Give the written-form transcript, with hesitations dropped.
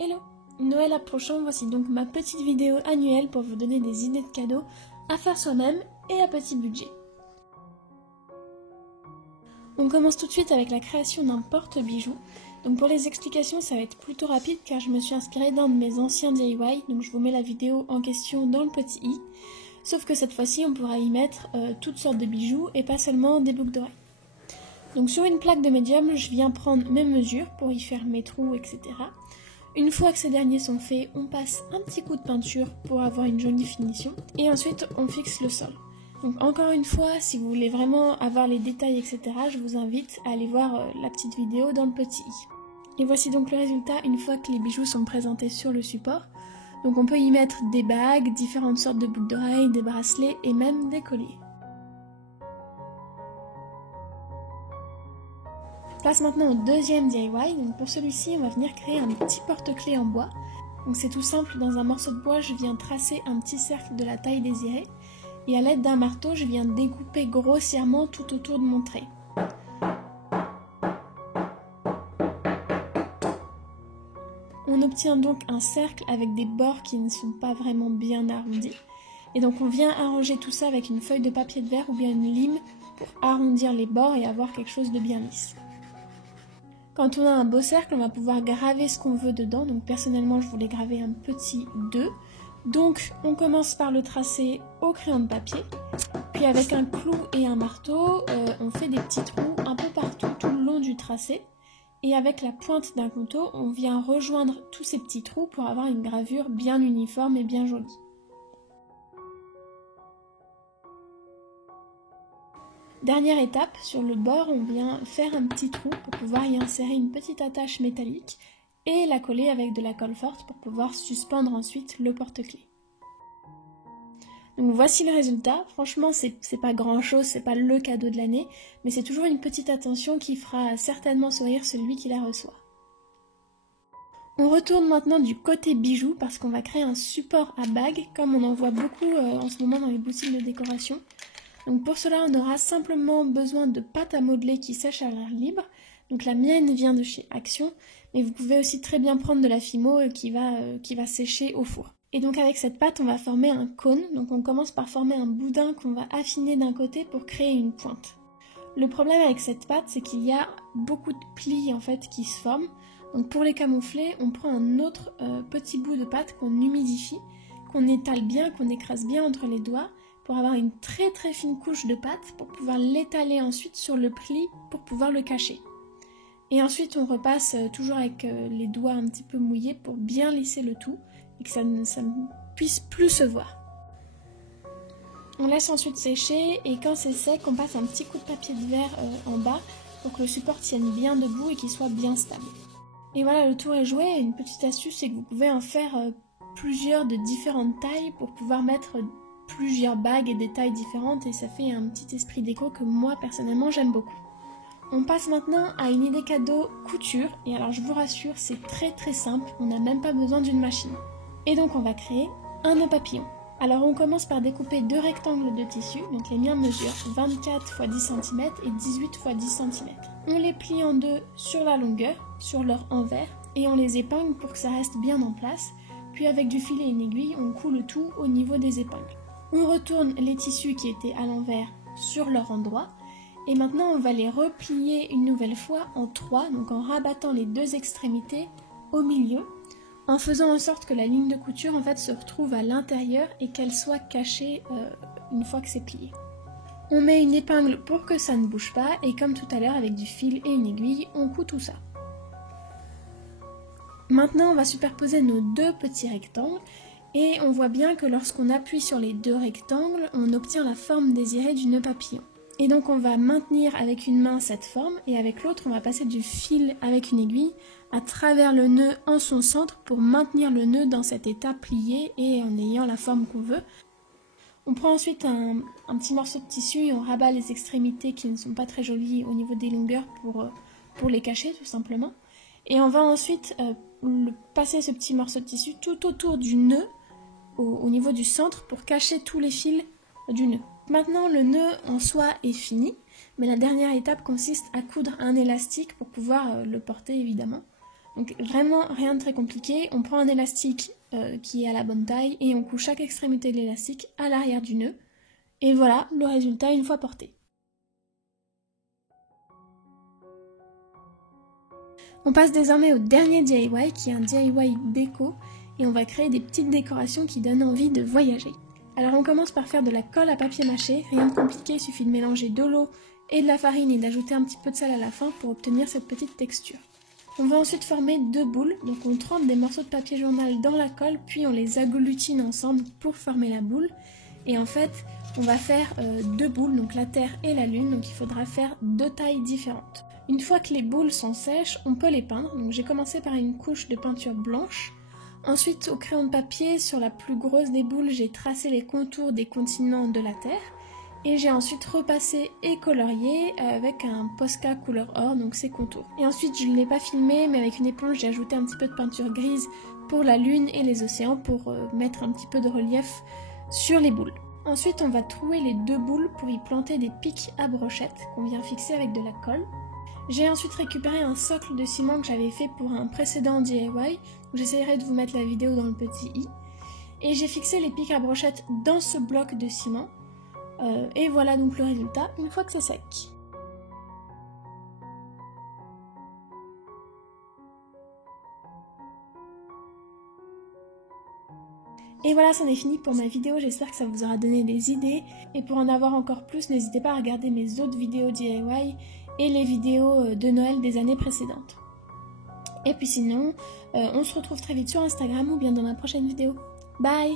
Hello! Noël approchant, voici donc ma petite vidéo annuelle pour vous donner des idées de cadeaux à faire soi-même et à petit budget. On commence tout de suite avec la création d'un porte-bijoux. Donc pour les explications, ça va être plutôt rapide car je me suis inspirée d'un de mes anciens DIY, donc je vous mets la vidéo en question dans le petit i. Sauf que cette fois-ci, on pourra y mettre toutes sortes de bijoux et pas seulement des boucles d'oreilles. Donc sur une plaque de médium, je viens prendre mes mesures pour y faire mes trous, etc. Une fois que ces derniers sont faits, on passe un petit coup de peinture pour avoir une jolie finition. Et ensuite, on fixe le sol. Donc encore une fois, si vous voulez vraiment avoir les détails, etc., je vous invite à aller voir la petite vidéo dans le petit i. Et voici donc le résultat une fois que les bijoux sont présentés sur le support. Donc on peut y mettre des bagues, différentes sortes de boucles d'oreilles, des bracelets et même des colliers. Place maintenant au deuxième DIY. Donc pour celui-ci, on va venir créer un petit porte-clés en bois. Donc c'est tout simple, dans un morceau de bois, je viens tracer un petit cercle de la taille désirée. Et à l'aide d'un marteau, je viens découper grossièrement tout autour de mon trait. On obtient donc un cercle avec des bords qui ne sont pas vraiment bien arrondis. Et donc on vient arranger tout ça avec une feuille de papier de verre ou bien une lime pour arrondir les bords et avoir quelque chose de bien lisse. Quand on a un beau cercle, on va pouvoir graver ce qu'on veut dedans. Donc personnellement, je voulais graver un petit 2. Donc on commence par le tracer au crayon de papier. Puis avec un clou et un marteau, on fait des petits trous un peu partout tout le long du tracé. Et avec la pointe d'un couteau, on vient rejoindre tous ces petits trous pour avoir une gravure bien uniforme et bien jolie. Dernière étape, sur le bord, on vient faire un petit trou pour pouvoir y insérer une petite attache métallique et la coller avec de la colle forte pour pouvoir suspendre ensuite le porte-clés. Donc voici le résultat. Franchement, c'est pas grand chose, c'est pas le cadeau de l'année, mais c'est toujours une petite attention qui fera certainement sourire celui qui la reçoit. On retourne maintenant du côté bijoux parce qu'on va créer un support à bague, comme on en voit beaucoup en ce moment dans les boutiques de décoration. Donc pour cela, on aura simplement besoin de pâte à modeler qui sèche à l'air libre. Donc la mienne vient de chez Action, mais vous pouvez aussi très bien prendre de la Fimo qui va sécher au four. Et donc avec cette pâte, on va former un cône. Donc on commence par former un boudin qu'on va affiner d'un côté pour créer une pointe. Le problème avec cette pâte, c'est qu'il y a beaucoup de plis en fait qui se forment. Donc pour les camoufler, on prend un autre petit bout de pâte qu'on humidifie, qu'on étale bien, qu'on écrase bien entre les doigts, pour avoir une très très fine couche de pâte pour pouvoir l'étaler ensuite sur le pli pour pouvoir le cacher. Et ensuite on repasse toujours avec les doigts un petit peu mouillés pour bien lisser le tout et que ça ne puisse plus se voir. On laisse ensuite sécher et quand c'est sec on passe un petit coup de papier de verre en bas pour que le support tienne bien debout et qu'il soit bien stable. Et voilà, le tour est joué. Une petite astuce, c'est que vous pouvez en faire plusieurs de différentes tailles pour pouvoir mettre plusieurs bagues et des tailles différentes et ça fait un petit esprit déco que moi personnellement j'aime beaucoup. On passe maintenant à une idée cadeau couture et alors je vous rassure c'est très très simple, on n'a même pas besoin d'une machine. Et donc on va créer un nœud papillon. Alors on commence par découper deux rectangles de tissu, donc les miens mesurent 24 x 10 cm et 18 x 10 cm. On les plie en deux sur la longueur, sur leur envers et on les épingle pour que ça reste bien en place. Puis avec du fil et une aiguille, on coud le tout au niveau des épingles. On retourne les tissus qui étaient à l'envers sur leur endroit et maintenant on va les replier une nouvelle fois en 3, donc en rabattant les deux extrémités au milieu, en faisant en sorte que la ligne de couture en fait se retrouve à l'intérieur et qu'elle soit cachée une fois que c'est plié. On met une épingle pour que ça ne bouge pas et comme tout à l'heure avec du fil et une aiguille, on coud tout ça. Maintenant on va superposer nos deux petits rectangles. Et on voit bien que lorsqu'on appuie sur les deux rectangles, on obtient la forme désirée du nœud papillon. Et donc on va maintenir avec une main cette forme et avec l'autre on va passer du fil avec une aiguille à travers le nœud en son centre pour maintenir le nœud dans cet état plié et en ayant la forme qu'on veut. On prend ensuite un petit morceau de tissu et on rabat les extrémités qui ne sont pas très jolies au niveau des longueurs pour les cacher tout simplement. Et on va ensuite passer ce petit morceau de tissu tout autour du nœud au niveau du centre pour cacher tous les fils du nœud. Maintenant le nœud en soi est fini, mais la dernière étape consiste à coudre un élastique pour pouvoir le porter évidemment. Donc vraiment rien de très compliqué, on prend un élastique qui est à la bonne taille et on couche chaque extrémité de l'élastique à l'arrière du nœud. Et voilà le résultat une fois porté. On passe désormais au dernier DIY qui est un DIY déco et on va créer des petites décorations qui donnent envie de voyager. Alors on commence par faire de la colle à papier mâché, rien de compliqué, il suffit de mélanger de l'eau et de la farine et d'ajouter un petit peu de sel à la fin pour obtenir cette petite texture. On va ensuite former deux boules, donc on trempe des morceaux de papier journal dans la colle, puis on les agglutine ensemble pour former la boule. Et en fait, on va faire deux boules, donc la Terre et la Lune, donc il faudra faire deux tailles différentes. Une fois que les boules sont sèches, on peut les peindre, donc j'ai commencé par une couche de peinture blanche. Ensuite, au crayon de papier, sur la plus grosse des boules, j'ai tracé les contours des continents de la Terre. Et j'ai ensuite repassé et colorié avec un Posca couleur or, donc ces contours. Et ensuite, je ne l'ai pas filmé, mais avec une éponge, j'ai ajouté un petit peu de peinture grise pour la Lune et les océans pour mettre un petit peu de relief sur les boules. Ensuite, on va trouer les deux boules pour y planter des pics à brochettes qu'on vient fixer avec de la colle. J'ai ensuite récupéré un socle de ciment que j'avais fait pour un précédent DIY. J'essaierai de vous mettre la vidéo dans le petit i. Et j'ai fixé les pics à brochettes dans ce bloc de ciment. Et voilà donc le résultat une fois que c'est sec. Et voilà, c'en est fini pour ma vidéo, j'espère que ça vous aura donné des idées. Et pour en avoir encore plus, n'hésitez pas à regarder mes autres vidéos DIY et les vidéos de Noël des années précédentes. Et puis sinon, on se retrouve très vite sur Instagram ou bien dans ma prochaine vidéo. Bye!